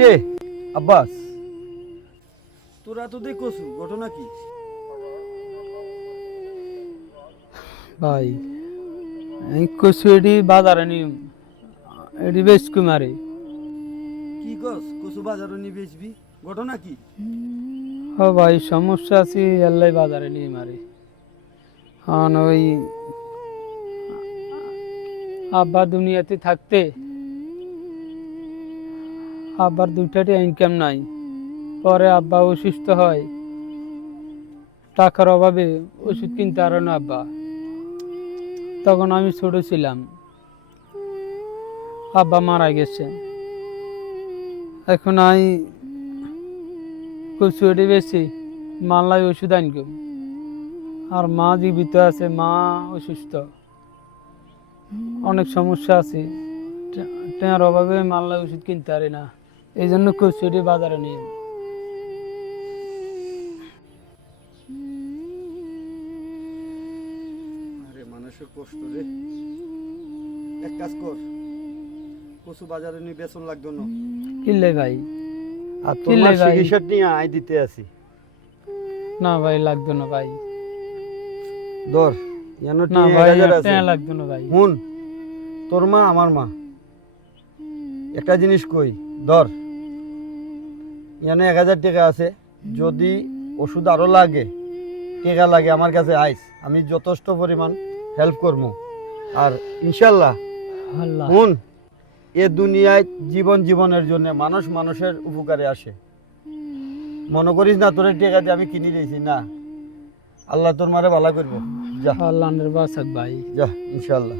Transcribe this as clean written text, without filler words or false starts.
কিরে আব্বাস, তোরা তো দেখছু ঘটনা কি? ভাই এই কচু এটি বাজারে নি এটি বেশ কুমারে। কি কস কচু বাজারও নি বেচবি? ঘটনা কি? ও ভাই সমস্যা আছে এল্লাই বাজারে নিয়ে মারে। হন ওই আব্বা দুনিয়াতে থাকতে আব্বার দুইটাটি ইনকাম নাই, পরে আব্বা অসুস্থ হয়, টাকার অভাবে ওষুধ কিনতে পারে না আব্বা। তখন আমি ছোট ছিলাম, আব্বা মারা গেছে। এখন আমি কচুয়াটি বেশি মাল্লাই ওষুধ আনব, আর মা জীবিত আছে, মা অসুস্থ, অনেক সমস্যা আছে, টাকার অভাবে মাল্লাই ওষুধ কিনতে পারি না, এই জন্য কচুয়াটি বাজারে নিয়ে। আরে মানুষের কষ্ট রে। এক কাজ কর, কচু বাজারে নি বেচন লাগতো না। কিনলে ভাই, আর কি তোমার লে ভাই? চিকিৎসা নিয়ে আয় দিতে আছি। না ভাই লাগতো না ভাই, ধর জানো না টিয়া ভাই 1000 আছে। টাকা লাগতো না ভাই। হুন, তোর মা আমার মা, একটা জিনিস কই, ধর এখানে 1000 টাকা আছে। যদি ওষুধ আরো লাগে, টাকা লাগে, আমার কাছে আইস, আমি যথেষ্ট পরিমাণ হেল্প করবো। আর ইনশাল্লাহ আল্লাহ হুন, এ দুনিয়ায় জীবনের জন্য মানুষ মানুষের উপকারে আসে। মনে করিস না তোর টাকা দিয়ে আমি কিনে দিয়েছি, না, আল্লাহ তোর মারে ভালো করবো। যা আল্লাহ বাসাক ভাই। যা ইনশাল্লাহ।